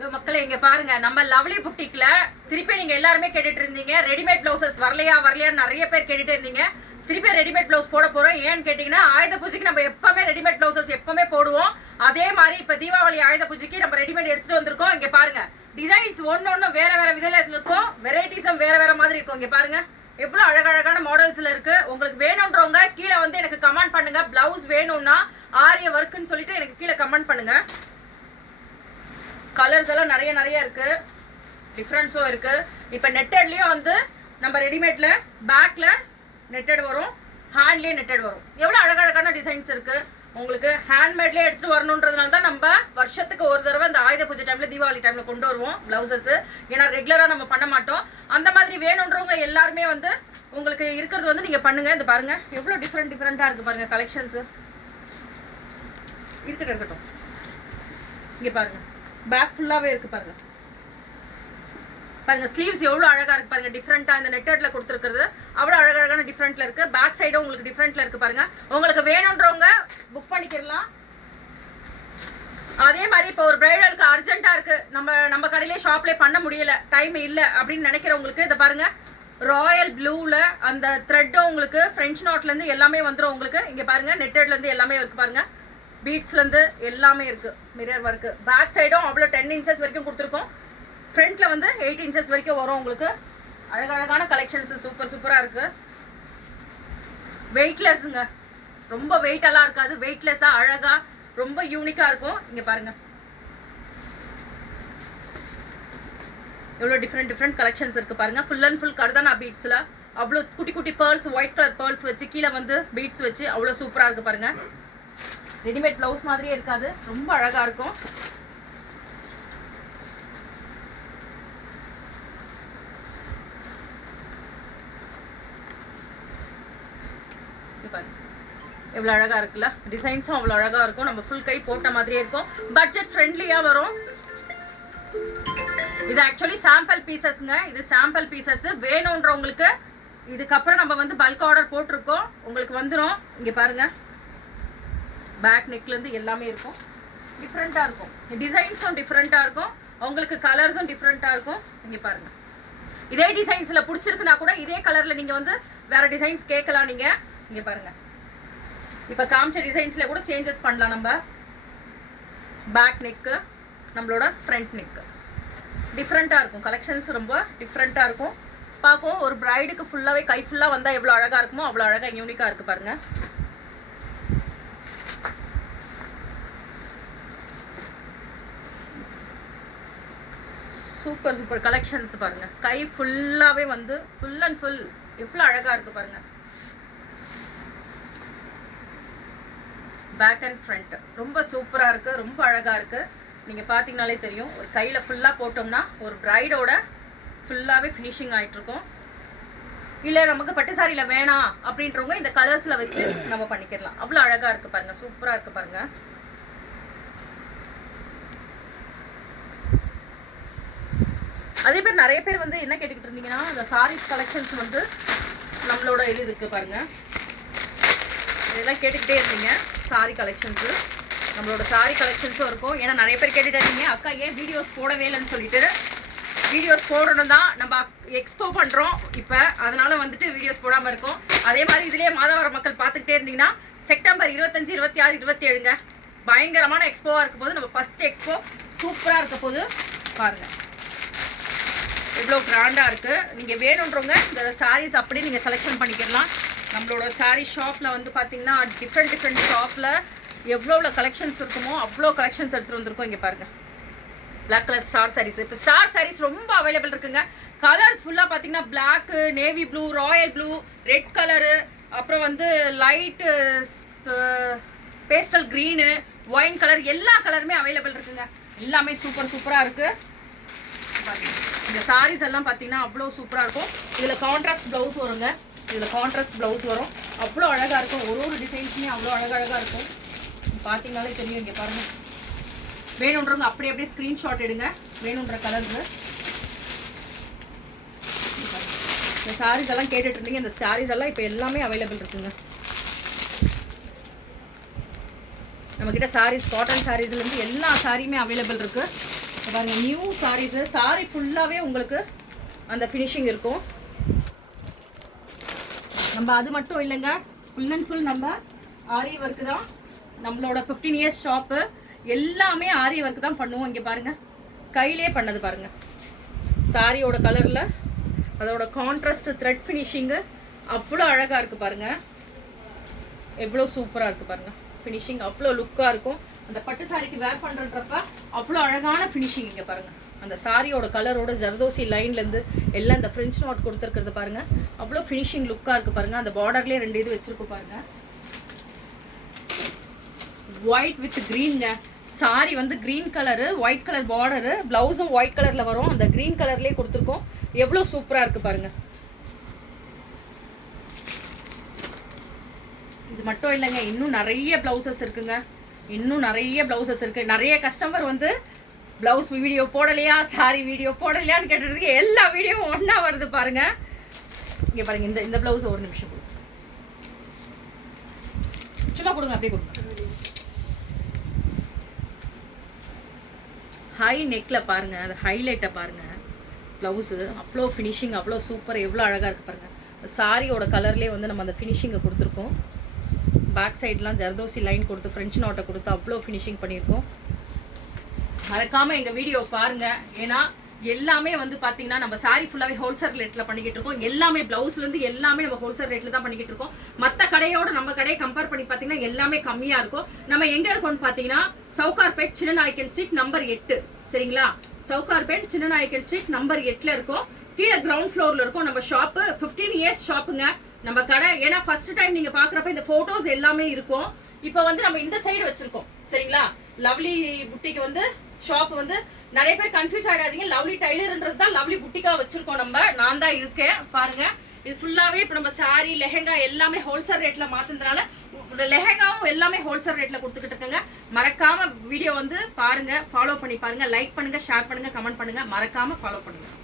மக்களே இங்க பாருங்க, நம்ம லவ்லி புட்டிக்ல திருப்பி நீங்க எல்லாருமே கேட்டுட்டு இருந்தீங்க ரெடிமேட் பிளவுசஸ் வரலையா நிறைய பேர் கேட்டுட்டு இருந்தீங்க. திருப்பி ரெடிமேட் பிளவுஸ் போட போறோம். ஏன்னு கேட்டீங்கன்னா ஆயுத பூஜைக்கு நம்ம எப்பவுமே ரெடிமேட் பிளவுசஸ் எப்பவுமே போடுவோம். அதே மாதிரி இப்ப தீபாவளி ஆயுத பூஜைக்கு நம்ம ரெடிமேட் எடுத்துட்டு வந்திருக்கோம். இங்க பாருங்க, டிசைன்ஸ் ஒன்னொன்னு வேற வேற விதத்துல இருக்கும், வெரைட்டிஸும் வேற வேற மாதிரி இருக்கும். இங்க பாருங்க எவ்வளவு அழகழகான மாடல்ஸ்ல இருக்கு. உங்களுக்கு வேணும்ன்றவங்க கீழே வந்து எனக்கு கமெண்ட் பண்ணுங்க. பிளவுஸ் வேணும்னா ஆரிய ஒர்க்குன்னு சொல்லிட்டு எனக்கு கீழே கமெண்ட் பண்ணுங்க. கலர்ஸ் எல்லாம் நிறைய இருக்கு, டிஃப்ரென்ஸும் இருக்கு. இப்போ நெட்டட்லயும் வந்து நம்ம ரெடிமேட்ல பேக்ல நெட்டட் வரும், ஹேண்ட்லயே நெட்டட் வரும். எவ்வளவு அழகழகான டிசைன்ஸ் இருக்கு. உங்களுக்கு ஹேண்ட்மேட்லேயே எடுத்துட்டு வரணுன்றதுனால தான் நம்ம வருஷத்துக்கு ஒரு தடவை இந்த ஆயுத பூஜை டைம்ல தீபாவளி டைம்ல கொண்டு வருவோம் பிளவுசஸ். ஏன்னா ரெகுலரா நம்ம பண்ண மாட்டோம். அந்த மாதிரி வேணுன்றவங்க எல்லாருமே வந்து உங்களுக்கு இருக்கிறது வந்து நீங்க பண்ணுங்க. இந்த பாருங்க எவ்வளவு டிஃப்ரெண்டா இருக்கு பாருங்க கலெக்ஷன்ஸ். இருக்கட்டும், இங்க பாருங்க பேக் ஃபுல்லாவே இருக்கு பாருங்க. பாருங்க ஸ்லீவ்ஸ் எவ்வளவு அழகா இருக்கு பாருங்க. டிஃப்ரெண்டா இந்த நெட்டட்ல கொடுத்துருக்கிறது அவ்வளவு அழகான டிஃப்ரெண்ட்ல இருக்கு. பேக் சைடும் உங்களுக்கு டிஃப்ரெண்ட்ல இருக்கு பாருங்க. உங்களுக்கு வேணும்ன்றவங்க புக் பண்ணிக்கலாம். அதே மாதிரி இப்போ ஒரு பிரைடலுக்கு அர்ஜென்ட்டா இருக்கு, நம்ம கடையிலே ஷாப்லேயே பண்ண முடியல, டைம் இல்லை அப்படின்னு நினைக்கிறவங்களுக்கு இதை பாருங்க. ராயல் ப்ளூல அந்த த்ரெட்டும் உங்களுக்கு ஃப்ரெஞ்ச் நாட்ல இருந்து எல்லாமே வந்துடும் உங்களுக்கு. இங்க பாருங்க நெட்டட்ல இருந்து எல்லாமே இருக்கு பாருங்க. பீட்ஸ்ல இருந்து எல்லாமே இருக்கு. Mirror work. பேக் சைடும் அவ்வளோ 10 இன்ச்சஸ் வரைக்கும் கொடுத்துருக்கோம். ஃப்ரண்ட்ல வந்து 8 இன்ச்சஸ் வரைக்கும் வரும் உங்களுக்கு. அழகழகான கலெக்ஷன்ஸ் சூப்பரா இருக்கு. வெயிட்லெஸ்ங்க, ரொம்ப வெயிட் எல்லாம் இருக்காது. வெயிட்லெஸ்ஸா அழகா ரொம்ப யூனிக்கா இருக்கும். இங்க பாருங்க எவ்வளோ டிஃப்ரெண்ட் கலெக்ஷன்ஸ் இருக்கு பாருங்க. ஃபுல் அண்ட் ஃபுல் கர்தானா பீட்ஸ்ல அவ்வளோ குட்டி பேர்ல்ஸ், ஒயிட் கலர் பேர்ல்ஸ் வச்சு கீழே வந்து பீட்ஸ் வச்சு அவ்வளோ சூப்பரா இருக்கு பாருங்க. ரெடிமேட் பிளவுஸ் மாதிரியே இருக்காது, ரொம்ப அழகா இருக்கும். எவ்வளவு அழகா இருக்குல்ல, டிசைன்ஸும் அவ்வளவு அழகா இருக்கும். நம்ம ஃபுல் கை போட்ட மாதிரியே இருக்கும். பட்ஜெட் ஃப்ரெண்ட்லியா வரும். இது ஆக்சுவலி சாம்பிள் பீசஸ்ங்க. இது சாம்பிள் பீசஸ். வேணும்ன்றவங்களுக்கு இதுக்கப்புறம் நம்ம வந்து பல்க் ஆர்டர் போட்டிருக்கோம், உங்களுக்கு வந்துடும். இங்க பாருங்க பேக் நெக்ல இருந்து எல்லாமே இருக்கும். டிஃப்ரெண்டா இருக்கும், டிசைன்ஸும் டிஃப்ரெண்டா இருக்கும், உங்களுக்கு கலர்ஸும் டிஃப்ரெண்டா இருக்கும். இங்க பாருங்க இதே டிசைன்ஸ்ல பிடிச்சிருக்குன்னா கூட இதே கலர்ல நீங்க வந்து வேற டிசைன்ஸ் கேட்கலாம். நீங்க இங்க பாருங்க இப்ப காமிச்ச டிசைன்ஸ்ல கூட சேஞ்சஸ் பண்ணலாம். நம்ம பேக் நெக்கு, நம்மளோட ஃப்ரண்ட் நெக்கு டிஃப்ரெண்டா இருக்கும். கலெக்ஷன்ஸ் ரொம்ப டிஃப்ரெண்டா இருக்கும். பார்க்கும் ஒரு பிரைடுக்கு ஃபுல்லாவே கை ஃபுல்லா வந்தா எவ்வளவு அழகா இருக்குமோ அவ்வளவு அழகா யூனிக்கா இருக்கு பாருங்க. சூப்பர் கலெக்ஷன்ஸ் பாருங்க. கை ஃபுல்லாவே வந்து ஃபுல் அண்ட் ஃபுல் எவ்வளவு அழகா இருக்கு பாருங்க. பேக் அண்ட் ஃப்ரண்ட் ரொம்ப சூப்பரா இருக்கு, ரொம்ப அழகா இருக்கு. நீங்க பாத்தீங்கனாலே தெரியும். ஒரு கையில ஃபுல்லா போட்டோம்னா ஒரு பிரைடோட ஃபுல்லாவே ஃபினிஷிங் ஆயிட்டு இருக்கும். இல்ல நமக்கு பட்டு சாரியில வேணாம் அப்படின்றவங்க இந்த கலர்ஸ்ல வச்சு நம்ம பண்ணிக்கலாம். அவ்வளவு அழகா இருக்கு பாருங்க, சூப்பரா இருக்கு பாருங்க. அதே மாதிரி நிறைய பேர் வந்து என்ன கேட்டுக்கிட்டு இருந்தீங்கன்னா இந்த சாரீஸ் கலெக்ஷன்ஸ் வந்து நம்மளோட இது இருக்கு பாருங்க. இதெல்லாம் கேட்டுக்கிட்டே இருந்தீங்க. சாரி கலெக்ஷன்ஸு, நம்மளோட சாரி கலெக்ஷன்ஸும் இருக்கும். ஏன்னா நிறைய பேர் கேட்டுட்டு இருந்தீங்க அக்கா ஏன் வீடியோஸ் போடவே இல்லைன்னு சொல்லிட்டு. வீடியோஸ் போடணும் தான், நம்ம எக்ஸ்போ பண்ணுறோம் இப்போ, அதனால வந்துட்டு வீடியோஸ் போடாமல் இருக்கும். அதே மாதிரி இதுலேயே மாதவர மக்கள் பார்த்துக்கிட்டே இருந்தீங்கன்னா செப்டம்பர் 25, 26, 27 பயங்கரமான எக்ஸ்போவாக இருக்க போது. நம்ம ஃபர்ஸ்ட் எக்ஸ்போ சூப்பராக இருக்க போது பாருங்கள். இவ்வளோ கிராண்டாக இருக்குது. நீங்கள் வேணுன்றவங்க இந்த சாரீஸ் அப்படி நீங்கள் செலெக்ஷன் பண்ணிக்கலாம். நம்மளோட சாரீ ஷாப்பில் வந்து பார்த்தீங்கன்னா டிஃப்ரெண்ட் ஷாப்பில் எவ்வளோ கலெக்ஷன்ஸ் இருக்குமோ அவ்வளோ கலெக்ஷன்ஸ் எடுத்துகிட்டு வந்திருக்கோம். இங்கே பாருங்கள் பிளாக் கலர் ஸ்டார் சாரீஸ். இப்போ ஸ்டார் சாரீஸ் ரொம்ப அவைலபிள் இருக்குங்க. கலர்ஸ் ஃபுல்லாக பார்த்தீங்கன்னா black, navy blue, royal blue, red colour, அப்புறம் வந்து light pastel green, wine colour, எல்லா கலருமே அவைலபிள் இருக்குங்க. எல்லாமே சூப்பராக இருக்குது. இந்த சாரீஸ் எல்லாம் பார்த்தீங்கன்னா அவ்வளோ சூப்பராக இருக்கும். இதில் கான்ட்ராஸ்ட் ப்ளவுஸ் வருங்க. இதில் கான்ட்ராஸ்ட் ப்ளவுஸ் வரும். அவ்வளோ அழகாக இருக்கும். ஒரு டிசைன்ஸுமே அவ்வளோ அழகாக இருக்கும். பார்த்தீங்கனாலே தெரியும். இங்கே பாருங்கள். வேணுன்றவங்க அப்படியே ஸ்க்ரீன்ஷாட் எடுங்க வேணுன்ற கலர்ஸு. இந்த சாரீஸ் எல்லாம் கேட்டுட்டு இருந்தீங்க. இந்த சாரீஸ் எல்லாம் இப்போ எல்லாமே அவைலபிள் இருக்குங்க. நம்மக்கிட்ட சாரீஸ், காட்டன் சாரீஸ்லேருந்து எல்லா சாரியுமே அவைலபிள் இருக்குது. பாருங்க நியூ சாரீஸ். சாரி ஃபுல்லாவே உங்களுக்கு அந்த ஃபினிஷிங் இருக்கும். நம்ம அது மட்டும் இல்லைங்க, ஃபுல் அண்ட் ஃபுல் நம்ம ஆரி ஒர்க் தான். நம்மளோட 15 இயர்ஸ் ஷாப்பு எல்லாமே ஆரி ஒர்க் தான் பண்ணுவோம். இங்கே பாருங்க கையிலே பண்ணது பாருங்க. சாரியோட கலரில் அதோட கான்ட்ராஸ்ட் த்ரெட் ஃபினிஷிங்கு அவ்வளோ அழகாக இருக்குது பாருங்க. எவ்வளோ சூப்பராக இருக்குது பாருங்க. ஃபினிஷிங் அவ்வளோ லுக்காக இருக்கும். அந்த பட்டு சாரிக்கு வேர் பண்ணுறன்றப்ப அவ்வளோ அழகான ஃபினிஷிங். இங்கே பாருங்கள் அந்த சாரியோட கலரோட ஜர்தோசி லைன்லேருந்து எல்லாம் இந்த ஃப்ரெஞ்ச் நாட் கொடுத்துருக்கிறது பாருங்கள். அவ்வளோ ஃபினிஷிங் லுக்காக இருக்குது பாருங்கள். அந்த பார்டர்லேயே 2 இது வச்சுருக்கோம் பாருங்கள். ஒயிட் வித் க்ரீனுங்க. சாரி வந்து green colour, white colour border, ப்ளவுஸும் ஒயிட் கலரில் வரும். அந்த க்ரீன் கலர்லேயே கொடுத்துருக்கோம். எவ்வளோ சூப்பராக இருக்குது பாருங்கள். இது மட்டும் இல்லைங்க, இன்னும் நிறைய ப்ளவுசஸ் இருக்குங்க. இன்னும் நிறைய ப்ளவுசஸ் இருக்குது. நிறைய கஸ்டமர் வந்து ப்ளவுஸ் வீடியோ போடலையா, சாரி வீடியோ போடலையான்னு கேட்டதுக்கு எல்லா வீடியோவும் ஒன்றா வருது பாருங்கள். இங்கே பாருங்கள் இந்த ப்ளவுஸ் ஒரு நிமிஷம் கொடுங்க, சும்மா கொடுங்க, அப்படியே கொடுங்க. ஹை நெக்கில் பாருங்கள், அது ஹைலைட்டை பாருங்கள். ப்ளவுஸு அவ்வளோ ஃபினிஷிங் அவ்வளோ சூப்பர், எவ்வளோ அழகாக இருக்குது பாருங்கள். சாரியோட கலர்லேயே வந்து நம்ம அந்த ஃபினிஷிங்கை கொடுத்துருக்கோம். பேக் சைட்லாம் ஜர்தோசி லைன் கொடுத்து ஃப்ரெஞ்ச் நாட்டை கொடுத்து அவ்வளோ ஃபினிஷிங் பண்ணியிருக்கோம். மறக்காமல் எங்கள் வீடியோ பாருங்கள். ஏன்னா எல்லாமே வந்து பார்த்தீங்கன்னா நம்ம சாரி ஃபுல்லாகவே ஹோல்சேல் ரேட்டில் பண்ணிக்கிட்டு இருக்கோம். எல்லாமே ப்ளவுஸ்லேருந்து எல்லாமே நம்ம ஹோல்சேல் ரேட்டில் தான் பண்ணிக்கிட்டு இருக்கோம். மற்ற கடையோட நம்ம கடையை கம்பேர் பண்ணி பார்த்தீங்கன்னா எல்லாமே கம்மியாக இருக்கும். நம்ம எங்கே இருக்கோம்னு பார்த்தீங்கன்னா சவுகார்பேட் சின்னநாயக்கன் ஸ்ட்ரீட் நம்பர் 8. சரிங்களா? சவுகார்பேட் சின்னநாயக்கன் ஸ்ட்ரீட் நம்பர் 8ல் இருக்கும். கீழே கிரவுண்ட் ஃப்ளோரில் இருக்கும் நம்ம ஷாப்பு. 15 இயர்ஸ் ஷாப்புங்க நம்ம கடை. ஏன்னா ஃபர்ஸ்ட் டைம் நீங்கள் பார்க்குறப்ப இந்த ஃபோட்டோஸ் எல்லாமே இருக்கும். இப்போ வந்து நம்ம இந்த சைடு வச்சுருக்கோம். சரிங்களா? லவ்லி புட்டிக்கு வந்து ஷாப் வந்து நிறைய பேர் கன்ஃபியூஸ் ஆகிடாதீங்க. லவ்லி டைலர்ன்றது தான் லவ்லி புட்டிக்காக வச்சுருக்கோம் நம்ம. நான் தான் இருக்கேன் பாருங்கள். இது ஃபுல்லாகவே இப்போ நம்ம சாரி லெஹெங்கா எல்லாமே ஹோல்சேல் ரேட்டில் மாற்றினதுனால லெஹெங்காவும் எல்லாமே ஹோல்சேல் ரேட்டில் கொடுத்துக்கிட்டு இருக்கேங்க. மறக்காமல் வீடியோ வந்து பாருங்கள், ஃபாலோ பண்ணி பாருங்கள், லைக் பண்ணுங்கள், ஷேர் பண்ணுங்கள், கமெண்ட் பண்ணுங்கள், மறக்காமல் ஃபாலோ பண்ணுங்கள்.